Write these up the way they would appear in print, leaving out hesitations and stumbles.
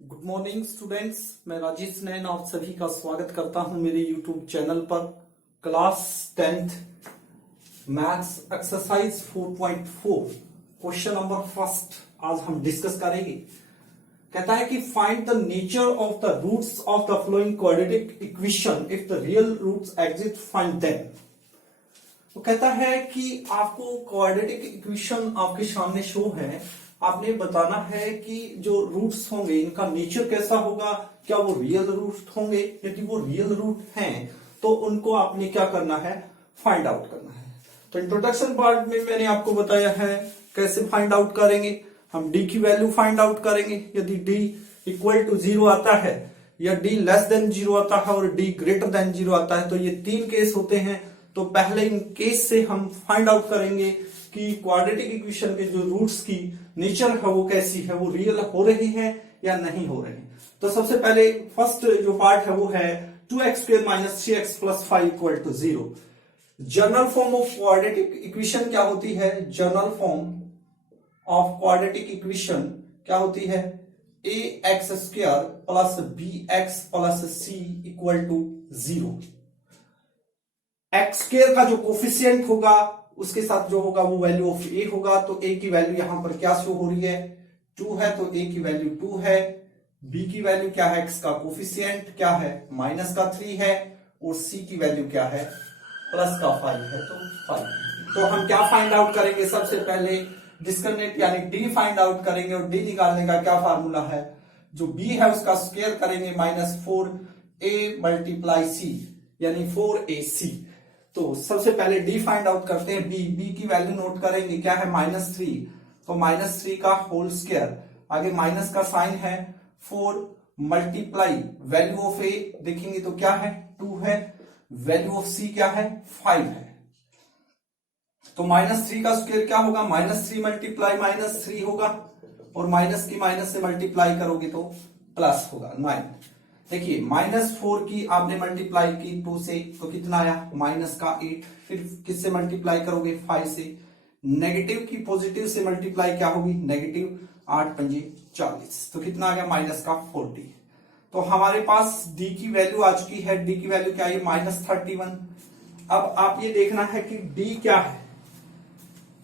Good morning students, मैं राजेश नैन आप सभी का स्वागत करता हूं मेरे यूट्यूब चैनल पर। Class 10th maths exercise 4.4 question number first आज हम डिस्कस करेंगे। कहता है कि find the nature of the roots of the following quadratic equation if the real roots exist find them. तो कहता है कि आपको क्वाड्रेटिक इक्वेशन आपके सामने शो है, आपने बताना है कि जो रूट्स होंगे इनका नेचर कैसा होगा, क्या वो रियल रूट होंगे। यदि वो रियल रूट हैं तो उनको आपने क्या करना है, फाइंड आउट करना है। तो इंट्रोडक्शन पार्ट में मैंने आपको बताया है कैसे फाइंड आउट करेंगे। हम डी की वैल्यू फाइंड आउट करेंगे। यदि डी इक्वल टू 0 आता है या डी लेस देन 0 आता है और डी ग्रेटर देन 0 आता है, तो ये तीन केस होते हैं। तो पहले इन केस से हम फाइंड आउट करेंगे कि क्वाड्रेटिक इक्वेशन के जो रूट्स की नेचर है वो कैसी है, वो रियल हो रही है या नहीं हो रही। तो सबसे पहले फर्स्ट जो पार्ट है वो है 2x² - 3x + 5 = 0। General form of quadratic equation क्या होती है? General form of quadratic equation क्या होती है? ax² + bx + c = 0। x² का जो कोफिशिएंट होगा उसके साथ जो होगा वो वैल्यू ऑफ a होगा। तो a की वैल्यू यहां पर क्या शो हो रही है? 2 है, तो a की वैल्यू 2 है। b की वैल्यू क्या है? x का कोफिशिएंट क्या है? -3 है। और c की वैल्यू क्या है? +5 है, तो 5। तो हम क्या फाइंड आउट करेंगे? सबसे पहले डिस्क्रिमिनेंट यानी d फाइंड आउट करेंगे। और d निकालने का क्या फार्मूला है? जो b है उसका स्क्वायर करेंगे -4a × c यानी 4ac। तो सबसे पहले डी फाइंड आउट करते हैं। बी की वैल्यू नोट करेंगे, क्या है? -3। तो -3 का होल स्क्वायर, आगे माइनस का साइन है, 4 मल्टीप्लाई वैल्यू ऑफ ए देखेंगे तो क्या है? 2 है। वैल्यू ऑफ सी क्या है? 5 है। तो -3 का स्क्वायर क्या होगा? -3 × -3 होगा। और माइनस की माइनस से मल्टीप्लाई करोगे तो प्लस होगा 9। देखिए -4 की आपने मल्टीप्लाई की 2 से तो कितना आया? -8। फिर किससे मल्टीप्लाई करोगे? 5 से। नेगेटिव की पॉजिटिव से मल्टीप्लाई क्या होगी? -8 × 5 = 40। तो कितना आ गया? -40। तो हमारे पास d की वैल्यू आ चुकी है। d की वैल्यू क्या है? -31। अब आप ये देखना है कि d क्या है।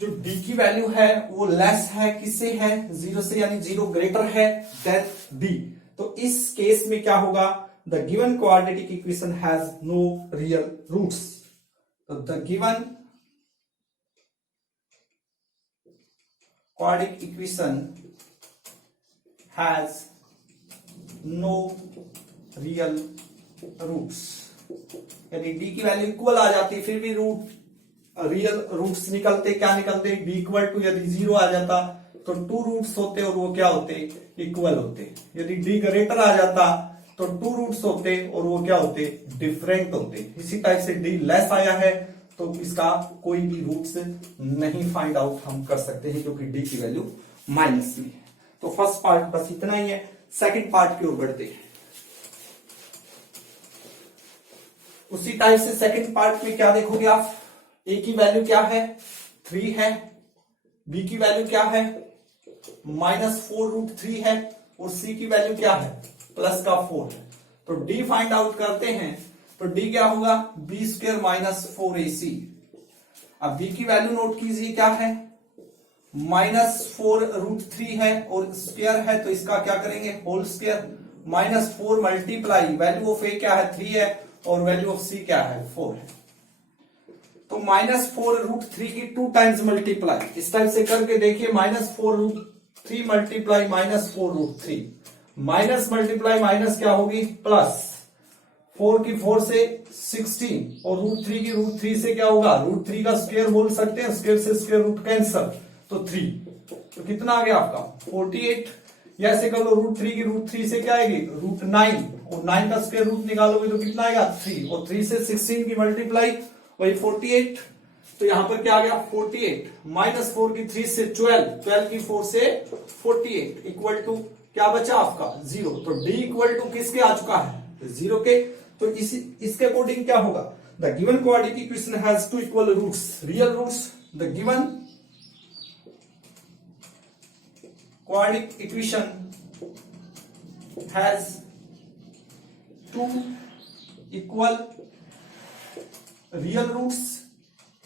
जो d की वैल्यू है वो लेस है, किससे है? 0 से, यानी 0 ग्रेटर है देन d। तो इस केस में क्या होगा? The given quadratic equation has no real roots. तो the given quadratic equation has no real roots. यदि डी की वैल्यू इक्वल आ जाती फिर भी रियल रूट्स निकलते। क्या निकलते? डी इक्वल टू यदि 0 आ जाता तो 2 रूट्स होते और वो क्या होते? इक्वल होते। यदि डी ग्रेटर आ जाता तो 2 रूट्स होते और वो क्या होते? डिफरेंट होते। इसी टाइप से डी लेस आया है तो इसका कोई भी रूट्स नहीं फाइंड आउट हम कर सकते हैं क्योंकि डी की वैल्यू माइनस में है। तो फर्स्ट पार्ट बस इतना ही है। सेकंड पार्ट की ओर बढ़ते हैं। उसी टाइप से सेकंड पार्ट में क्या देखोगे आप? ए की वैल्यू क्या है? 3 है। बी की वैल्यू क्या है? -4√3 है। और सी की वैल्यू क्या है? +4 है। तो डी फाइंड आउट करते हैं तो डी क्या होगा? b² - 4ac। अब बी की वैल्यू नोट कीजिए, क्या है? -4√3 है और स्क्वायर है तो इसका क्या करेंगे? Whole square. -4 multiply value of A क्या है? 3 है। और वैल्यू ऑफ सी क्या है? 4 है। तो -4√3 की 2 टाइम्स मल्टीप्लाई इस टाइप से करके देखिए। -4√3 मल्टीप्लाई -4√3 माइनस मल्टीप्लाई माइनस क्या होगी? प्लस। 4 की 4 से 16 और √3 की √3 से क्या होगा? √3 का स्क्वायर बोल सकते हैं। स्क्वायर से स्क्वायर रूट कैंसल तो 3। तो कितना आ गया आपका? 48। या ऐसे कर लो, √3 की √3 से क्या आएगी? √9 और 9 का स्क्वायर रूट निकालोगे तो कितना आएगा? 3। और 3 से 16 की मल्टीप्लाई वही 48। तो यहां पर क्या आ गया? 48 -4 की 3 से 12 की 4 से 48 इक्वल टू क्या बचा आपका? 0। तो d इक्वल टू किसके आ चुका है? 0 के। तो इसके अकॉर्डिंग क्या होगा? The given quadratic equation has 2 equal roots, real roots. The given quadratic equation has two equal real roots,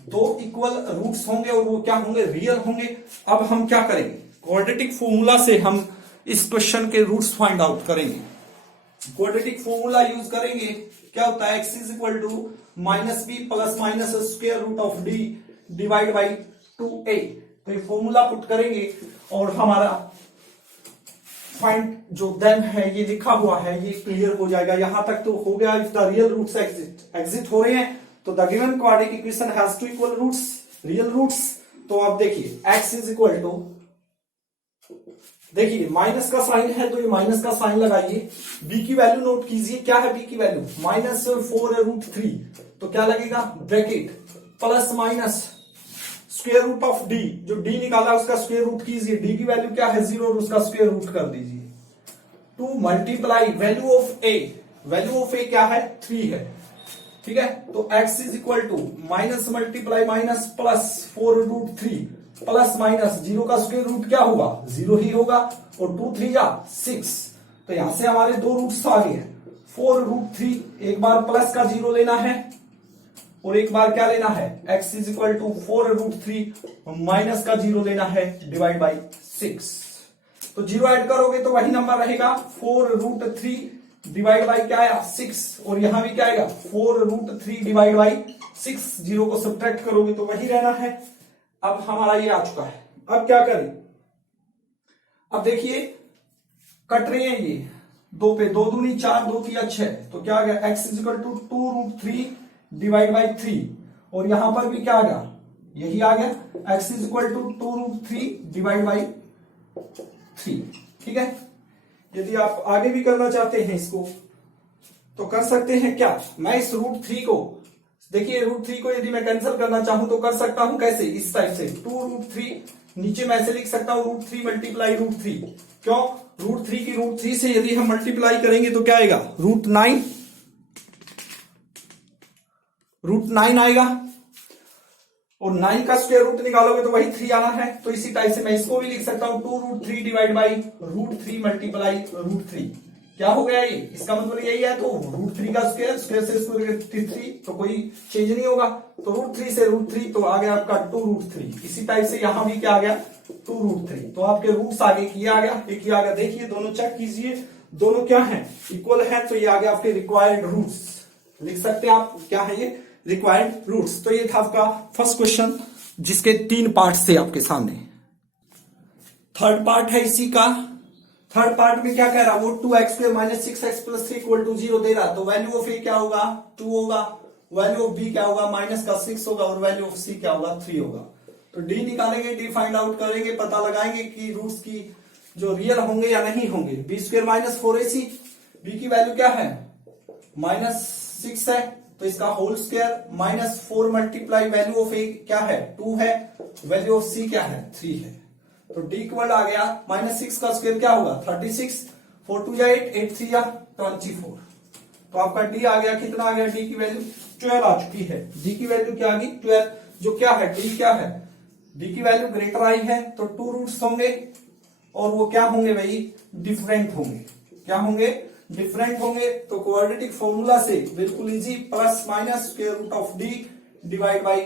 दो इक्वल रूट्स होंगे और वो क्या होंगे, रियल होंगे। अब हम क्या करेंगे, क्वाड्रेटिक फॉर्मूला से हम इस क्वेश्चन के रूट्स फाइंड आउट करेंगे। क्वाड्रेटिक फॉर्मूला यूज करेंगे, क्या होता है, x is equal to minus B plus minus square root of D divide by 2a। तो ये फॉर्मूला पुट करेंगे और हमारा फाइंड जो देन है ये लिखा हुआ है ये क्लियर हो जाएगा। यहां तक तो हो गया। If the real roots exist हो रहे हैं तो the given quadratic equation has two equal roots, real roots. तो अब देखिए x इज इक्वल टू, देखिए माइनस का साइन है तो ये माइनस का साइन लगाइए। b की वैल्यू नोट कीजिए, क्या है b की वैल्यू, -4√3। तो क्या लगेगा, bracket plus minus square root of d, जो d निकाला उसका स्क्वायर रूट कीजिए। d की वैल्यू क्या है, 0, और उसका स्क्वायर रूट कर दीजिए। 2 multiply value of a, value of a क्या है, 3 है, ठीक है। तो x is equal to minus multiply minus plus 4√3 plus minus 0 का स्क्वायर रूट क्या होगा, 0 ही होगा, और 2 3 जा 6। तो यहां से हमारे दो रूट्स आ गए हैं, 4√3, एक बार प्लस का 0 लेना है और एक बार क्या लेना है, x is equal to 4√3 minus का 0 लेना है डिवाइड बाई 6। तो 0 ऐड करोगे तो वही नंबर रहेगा, 4√3 डिवाइड बाई क्या आया, 6, और यहां भी क्या आएगा, 4√3 डिवाइड बाई 6। 0 को सब्ट्रैक्ट करोगे तो वही रहना है। अब हमारा ये आ चुका है। अब क्या करें, अब देखिए कट रहे हैं ये 2 पे, 2 दूनी 4, 2 तिया 6। तो क्या आ गया, x is equal to 2√3 divide by 3, और यहां पर भी क्या आ गया, यही आ गया, x is equal to 2√3 divide by 3, ठीक है। यदि आप आगे भी करना चाहते हैं इसको तो कर सकते हैं। क्या, मैं इस √3 को, देखिए √3 को यदि मैं कैंसिल करना चाहूं तो कर सकता हूं, कैसे, इस टाइप से 2√3 नीचे मैं ऐसे लिख सकता हूं, √3 मल्टीप्लाई √3। क्यों, √3 की √3 से यदि हम मल्टीप्लाई करेंगे तो क्या आएगा, √9 आएगा, और 9 का स्क्वायर रूट निकालोगे तो वही 3 आना है। तो इसी टाइप से मैं इसको भी लिख सकता हूं, 2√3 डिवाइड बाई √3 मल्टीप्लाई √3। क्या हो गया ये, इसका मतलब यही है। तो √3 का स्क्वायर, स्क्वायर से स्क्वायर 3, तो कोई चेंज नहीं होगा। तो √3 से √3 तो आ गया आपका 2√3। इसी टाइप से यहां भी क्या आ गया, 2√3। तो आपके रूट्स आगे किया आ गया, एक ही आ गया। देखिए दोनों चेक कीजिए, दोनों क्या है, इक्वल है। तो ये आ गया आपके रिक्वायर्ड रूट्स, लिख सकते हैं आप, क्या है ये, रिक्वायर्ड रूट्स। तो ये था आपका फर्स्ट क्वेश्चन, जिसके 3 पार्ट थे आपके सामने। थर्ड पार्ट है इसी का। थर्ड पार्ट में क्या कह रहा है, वो 2x² minus 6x plus 3 equal to 0 दे रहा। तो वैल्यू ऑफ a क्या होगा, 2 होगा, वैल्यू ऑफ b क्या होगा, माइनस का 6 होगा, और वैल्यू ऑफ c क्या होगा, 3 होगा। तो d निकालेंगे, d फाइंड आउट करेंगे, पता लगाएंगे कि रूट्स की जो रियल होंगे या नहीं होंगे। b² माइनस 4ac, b की वैल्यू क्या है, -6 है, तो इसका whole square minus 4 multiply value of a क्या है, 2 है, वैल्यू ऑफ c क्या है, 3 है। तो d इक्वल आ गया, -6 का स्क्वायर क्या होगा, 36, 4 2 8, 8 3 24। तो आपका d आ गया, कितना आ गया, d की वैल्यू 12 आ चुकी है। d की वैल्यू क्या आ गई, 12, जो क्या है, d क्या है, d की वैल्यू ग्रेटर आई है तो 2 रूट्स होंगे, और वो क्या होंगे भाई, डिफरेंट होंगे। क्या होंगे, डिफरेंट होंगे। तो क्वाड्रेटिक फॉर्मूला से बिल्कुल easy, plus minus square root of d divide by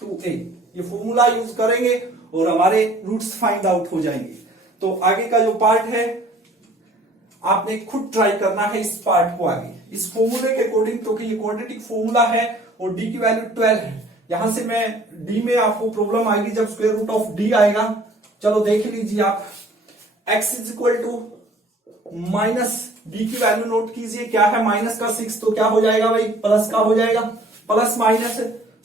2a, ये फॉर्मूला यूज करेंगे और हमारे रूट्स फाइंड आउट हो जाएंगे। तो आगे का जो पार्ट है आपने खुद ट्राई करना है इस पार्ट को आगे, इस फॉर्मूले के अकॉर्डिंग। तो कि ये क्वाड्रेटिक फॉर्मूला है और d की वैल्यू 12 है। यहां से मैं d में आपको प्रॉब्लम आएगी जब स्क्वायर रूट ऑफ d आएगा। चलो देख लीजिए आप, x is equal to minus, d की वैल्यू नोट कीजिए, क्या है, माइनस का 6, तो क्या हो जाएगा भाई, प्लस का हो जाएगा, plus minus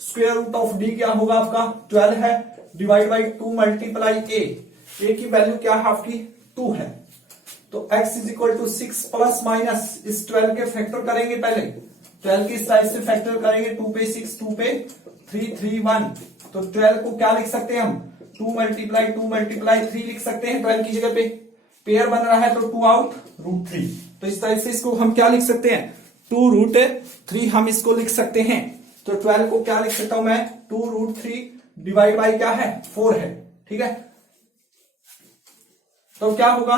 square root of d क्या होगा आपका, 12 है, डिवाइड बाई 2 मल्टीप्लाई a की वैल्यू क्या है आपकी, 2 है। तो x is equal to 6 plus minus इस 12 के फैक्टर करेंगे, पहले 12 की साइड से फैक्टर करेंगे, 2 पे 6, 2 पे 3 3 1। तो 12 को क्या लिख सकते हैं हम, 2 मल्टीप्लाई 3 लिख सकते हैं। 12 की जगह पे पेयर बन रहा है तो 2 आउट √3। तो इस टाइप से इसको हम क्या लिख सकते हैं, 2√3 हम इसको लिख सकते हैं। तो 12 को क्या लिख सकता हूं मैं, 2√3 डिवाइड बाई क्या है, 4 है, ठीक है। तो क्या होगा,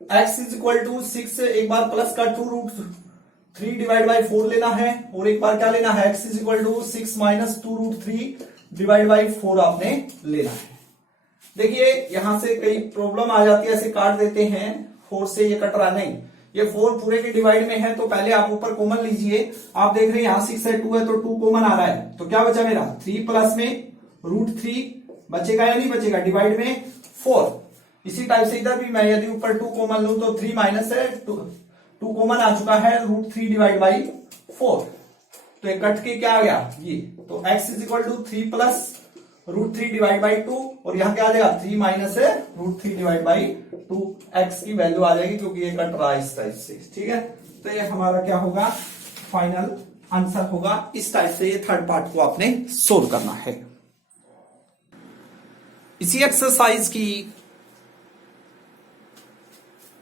x इज इक्वल टू 6, एक बार प्लस का 2√3 डिवाइड बाई 4 लेना है, और एक बार क्या लेना है, x is equal to 6 minus 2√3 divide by 4 आपने लेना है। देखिए यहां से कई प्रॉब्लम आ जाती है, ऐसे काट देते हैं, 4 से ये कट रहा नहीं, ये 4 पूरे के डिवाइड में है, तो पहले आप ऊपर कॉमन लीजिए। आप देख रहे हैं यहां 6 है, 2 है, तो 2 कॉमन आ रहा है, तो क्या बचा मेरा 3 प्लस में √3 बचेगा या नहीं बचेगा, डिवाइड में 4। इसी टाइप से इधर भी मैं यदि ऊपर 2 कॉमन लूं तो 3 माइनस है, 2 कॉमन आ चुका है, √3 डिवाइड बाई 4, तो ये कट के क्या आ गया ये, तो x is equal to 3 plus √3 divide by 2, और यहां क्या आ जाएगा 3 माइनस है √3 डिवाइड बाई 2, x की वैल्यू आ जाएगी क्योंकि ये कट रहा है इस टाइप से, ठीक है। तो ये हमारा क्या होगा, फाइनल आंसर होगा। इस टाइप से ये थर्ड पार्ट को आपने सोल्व करना है। इसी एक्सरसाइज की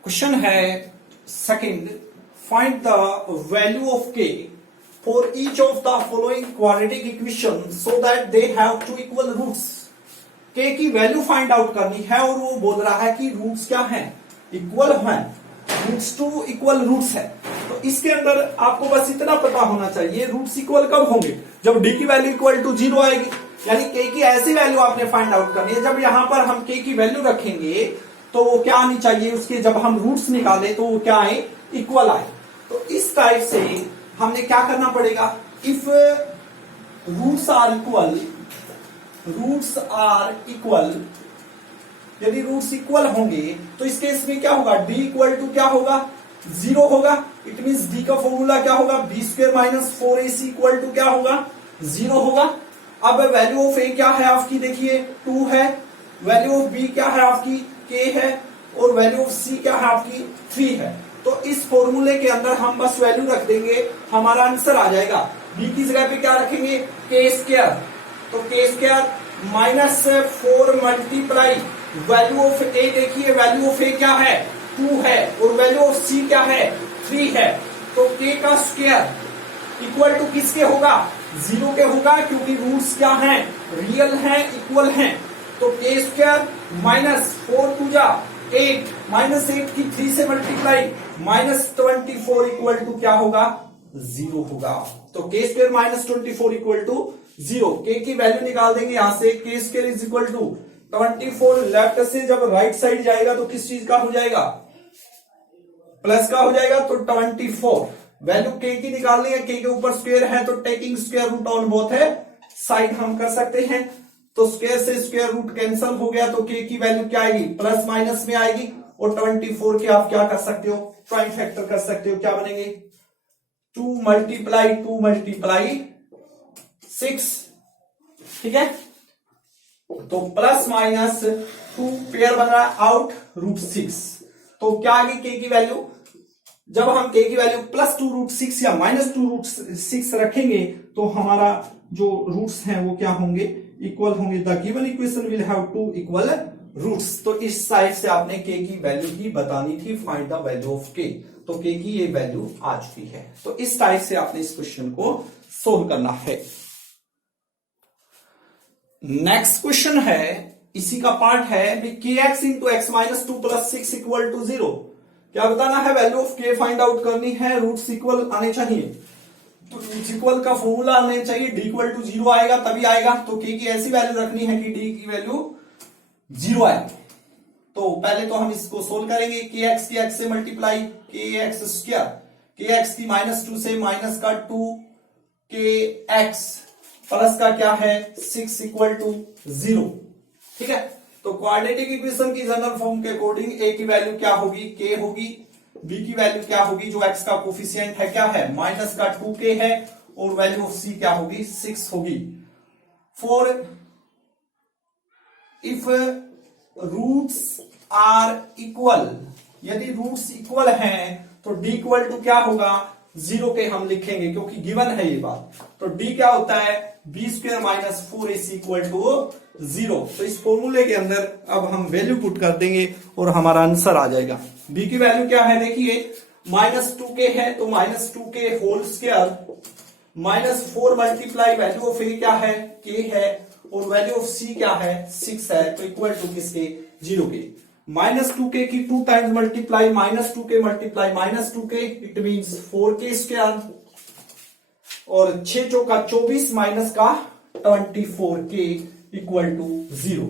क्वेश्चन है second, find the value of k for each of the following quadratic equation so that they have two equal roots। k की वैल्यू फाइंड आउट करनी है, और वो बोल रहा है कि रूट्स क्या हैं, इक्वल हैं, रूट्स टू इक्वल रूट्स है। तो इसके अंदर आपको बस इतना पता होना चाहिए, रूट्स इक्वल कब होंगे, जब d की वैल्यू इक्वल टू 0 आएगी, यानी k की ऐसी वैल्यू आपने फाइंड आउट करनी है, जब यहां पर हम k की वैल्यू रखेंगे तो वो क्या आनी चाहिए, उसके जब हम रूट्स निकाले तो वो क्या आए, इक्वल आए। तो इस टाइप से हमने क्या करना पड़ेगा, इफ रूट्स आर इक्वल, यदि रूट्स इक्वल होंगे तो इस केस में क्या होगा, d इक्वल टू क्या होगा, 0 होगा। इट मींस d का फॉर्मूला क्या होगा, b² minus 4ac equal to क्या होगा, 0 होगा। अब वैल्यू ऑफ a क्या है आपकी, देखिए 2 है, वैल्यू ऑफ b क्या है आपकी, k है, और वैल्यू ऑफ c क्या है आपकी, 3 है। तो इस फॉर्मूले के अंदर हम बस वैल्यू रख देंगे, हमारा आंसर आ जाएगा। b की जगह पे क्या रखेंगे, k², तो k² minus 4 multiply value of a, देखिए वैल्यू ऑफ a क्या है, 2 है, और वैल्यू ऑफ c क्या है, 3 है। तो k का स्क्वायर इक्वल टू किसके होगा, 0 के होगा, क्योंकि रूट्स क्या हैं, रियल हैं, इक्वल हैं। तो k² माइनस 4 टू जा 8, माइनस 8 की 3 से मल्टीप्लाई, माइनस 24 इक्वल टू क्या होगा, 0 होगा। तो k² minus 24 equal to 0, k की वैल्यू निकाल देंगे यहां से, k² is equal to 24, left से जब राइट साइड जाएगा तो किस चीज का हो जाएगा, प्लस का हो जाएगा, तो 24 वैल्यू k की निकालनी है, k के ऊपर स्क्वायर है, तो taking square root on both है साइड हम कर सकते हैं, तो स्क्वायर से स्क्वायर रूट कैंसल हो गया, तो k की वैल्यू क्या आएगी, प्लस माइनस में आएगी, और 24 के आप क्या कर सकते हो, प्राइम फैक्टर कर सकते हो, क्या बनेंगे, 2 मल्टीप्लाई 6, ठीक है। तो प्लस माइनस 2 पेयर बन रहा है आउट √6, तो क्या आएगी k की वैल्यू, जब हम k की वैल्यू प्लस 2√6 या माइनस 2√6 रखेंगे तो हमारा जो रूट्स हैं वो क्या होंगे, इक्वल होंगे। The given equation will have 2 equal roots. तो इस साइड से आपने k की वैल्यू ही बतानी थी, find the value of k, तो k की ये वैल्यू आ चुकी है। तो इस टाइप से आपने इस क्वेश्चन को सोल्व करना है। नेक्स्ट क्वेश्चन है, इसी का पार्ट है, kx इंटू एक्स माइनस 2 प्लस 6 इक्वल टू 0। क्या बताना है, value of k find out करनी है, रूट्स इक्वल आने चाहिए, तो रूट्स इक्वल का फॉर्मूला आने चाहिए, d इक्वल टू 0 आएगा तभी आएगा। तो k की ऐसी वैल्यू रखनी है कि d की वैल्यू 0 आए। तो पहले तो हम इसको सोल्व करेंगे, kx की x से मल्टीप्लाई, kx², kx की -2 से माइनस का 2 kx प्लस का क्या है 6 इक्वल टू 0, ठीक है। तो क्वाड्रेटिक इक्वेशन की जनरल फॉर्म के अकॉर्डिंग a की वैल्यू क्या होगी, k होगी, b की वैल्यू क्या होगी, जो x का कोफिशिएंट है क्या है, माइनस का 2k है, और वैल्यू ऑफ c क्या होगी, 6 होगी। For if roots are equal, यदि रूट्स इक्वल हैं तो d इक्वल टू क्या होगा, 0 के हम लिखेंगे क्योंकि गिवन है ये बात। तो d क्या होता है, b² minus 4ac equal to 0। तो इस फॉर्मूले के अंदर अब हम वैल्यू पुट कर देंगे और हमारा आंसर आ जाएगा। b की वैल्यू क्या है, देखिए -2k है, तो -2k whole square minus 4 multiply value of a क्या है, k है, और वैल्यू ऑफ c क्या है, 6 है, तो इक्वल टू किसके, 0 के। -2k की 2 times multiply -2k multiply -2k, it means 4k square, और 6 चौका 24 माइनस का 24k इक्वल टू 0।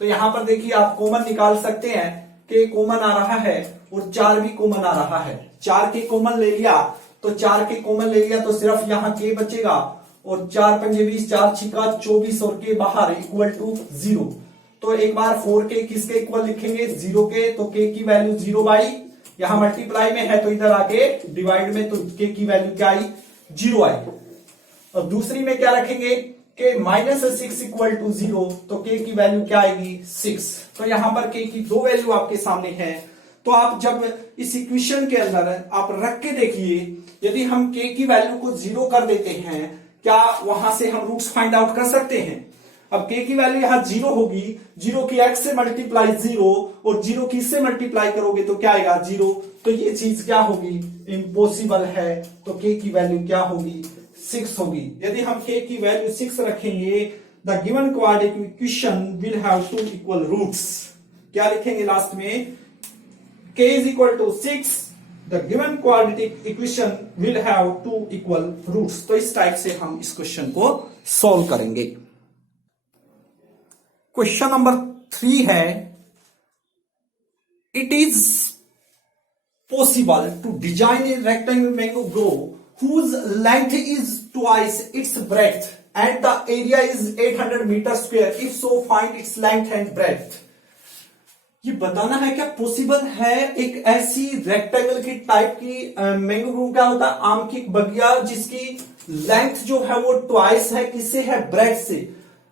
तो यहां पर देखिए आप कॉमन निकाल सकते हैं, k कॉमन आ रहा है और 4 भी कॉमन आ रहा है। 4k कॉमन ले लिया तो 4k कॉमन ले लिया तो सिर्फ यहां k बचेगा, और 4 पंजे 20, 4 छिका 24 और k बाहर इक्वल टू 0। तो एक बार 4k किसके इक्वल लिखेंगे, 0 के, तो k की वैल्यू 0 बाई, यहां मल्टीप्लाई में है तो इधर आके डिवाइड में, तो k की वैल्यू क्या आई, 0 आई। और दूसरी में क्या रखेंगे, k -6 इक्वल टू 0, तो k की वैल्यू क्या आएगी, 6। तो यहां पर k की दो वैल्यू आपके सामने है। तो आप जब इस इक्वेशन के अंदर आप रख के देखिए, यदि हम k की वैल्यू को 0 कर देते हैं, क्या वहां से हम रूट्स फाइंड आउट कर सकते हैं। अब k की वैल्यू यहां 0 होगी, 0 की x से मल्टीप्लाई 0, और 0 की इससे मल्टीप्लाई करोगे तो क्या आएगा, 0। तो ये चीज क्या होगी, इम्पॉसिबल है। तो k की वैल्यू क्या होगी, 6 होगी। यदि हम k की वैल्यू 6 रखेंगे, the given quadratic equation will have 2 equal roots. क्या लिखेंगे लास्ट में, k is equal to 6, the given quadratic equation will have 2 equal roots. तो इस टाइप से हम इस क्वेश्चन को सॉल्व करेंगे। क्वेश्चन नंबर 3 है, it is possible to design a rectangle mango grove whose length is twice its breadth and the area is 800 meter square. If so, find its length and breadth. ये बताना है क्या possible है एक ऐसी rectangle की type की mango Grove, क्या होता है, आम की बगिया, जिसकी लेंथ जो है वो ट्वाइस है, किससे है, ब्रेड से।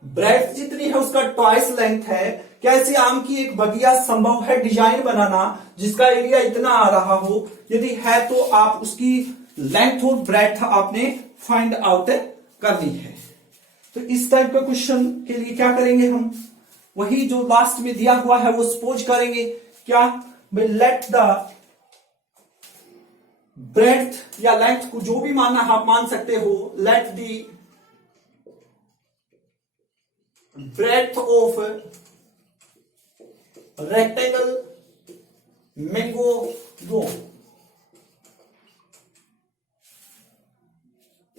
ब्रेड जितनी है उसका ट्वाइस लेंथ है। क्या ऐसे आम की एक बगिया संभव है डिजाइन बनाना जिसका एरिया इतना आ रहा हो, यदि है तो आप उसकी लेंथ और ब्रेड्थ आपने फाइंड आउट करनी है। तो इस टाइप का क्वेश्चन के लिए क्या करेंगे हम, वही जो लास्ट में दिया हुआ है वो सपोज करेंगे। क्या, लेट द ब्रेड्थ या लेंथ को जो भी मानना आप मान सकते हो, let the breadth of rectangle mango grove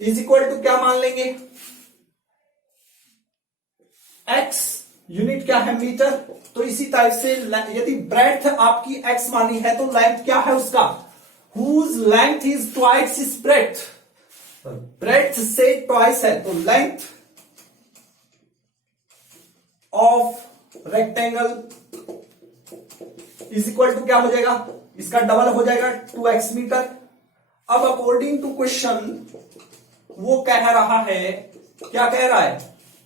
is equal to क्या मान लेंगे, x यूनिट क्या है, मीटर। तो इसी टाइप से यदि ब्रेड्थ आपकी x मानी है तो लेंथ क्या है उसका, whose length is twice its breadth, breadth से ट्वाइस है, तो length of rectangle is equal to क्या हो जाएगा, इसका डबल हो जाएगा 2x मीटर। अब अकॉर्डिंग टू क्वेश्चन वो कह रहा है, क्या कह रहा है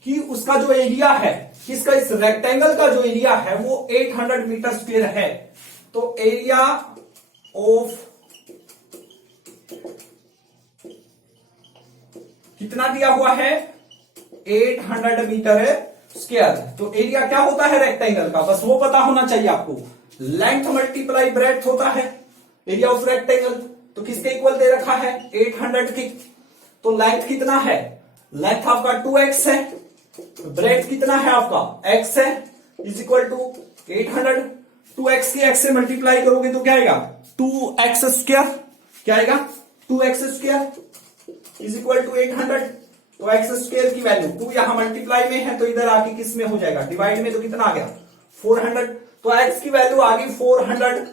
कि उसका जो एरिया है, किसका, इस रेक्टेंगल का जो एरिया है वो 800 मीटर स्क्वायर है। तो एरिया ऑफ कितना दिया हुआ है, 800 मीटर स्क्वायर। तो एरिया क्या होता है रेक्टेंगल का, बस वो पता होना चाहिए आपको। लेंथ मल्टीप्लाई ब्रेड्थ होता है एरिया ऑफ रेक्टेंगल। तो किसके इक्वल दे रखा है, 800 की। तो लेंथ कितना है, लेंथ आपका 2x है, ब्रेड्थ कितना है आपका, x है, इज इक्वल टू 800। 2x की x से मल्टीप्लाई करोगे तो क्या आएगा, 2x स्क्वायर। क्या आएगा, 2x square is equal to 800। तो x स्क्वायर की वैल्यू 2 यहां मल्टीप्लाई में है तो इधर आके किस में हो जाएगा, डिवाइड में, तो कितना आ गया, 400। तो x की वैल्यू आ गई 400,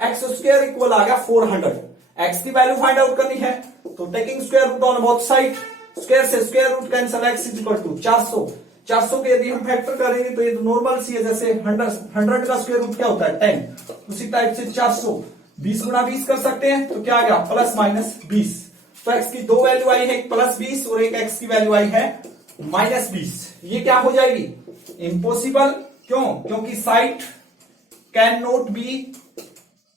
x स्क्वायर इक्वल आ गया 400। x की वैल्यू फाइंड आउट करनी है तो taking square root on both side, square से square root cancel, x is equal to 400। 400 के यदि हम फैक्टर करेंगे तो ये नॉर्मल सी है, जैसे 100 का स्क्वायर रूट क्या होता है, 10। उसी टाइप से 400 20 गुणा 20 कर सकते हैं, तो क्या आ गया, प्लस माइनस 20। तो x की दो वैल्यू आई है, एक प्लस 20 और एक x की वैल्यू आई है माइनस 20। ये क्या हो जाएगी, इम्पॉसिबल। क्यों, क्योंकि side can not be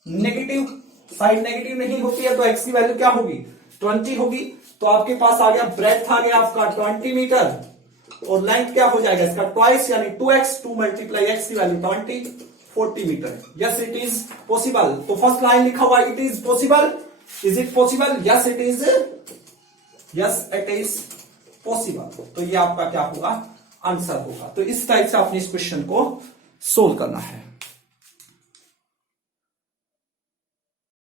negative, side negative नहीं होती है, तो x की वैल्यू क्या होगी, 20 होगी। तो आपके पास आ गया, ब्रेड्थ आ गया आपका 20 मीटर और लेंथ क्या हो जाएगा इसका ट्वाइस, यानी 2x, 2 मल्टीप्लाई x की value 20, 40 metre. Yes it is possible. तो फर्स्ट लाइन लिखा हुआ it is possible, is it possible, yes it is, yes it is possible. तो ये आपका क्या होगा, आंसर होगा। तो इस टाइप से आपने इस क्वेश्चन को सोल्व करना है।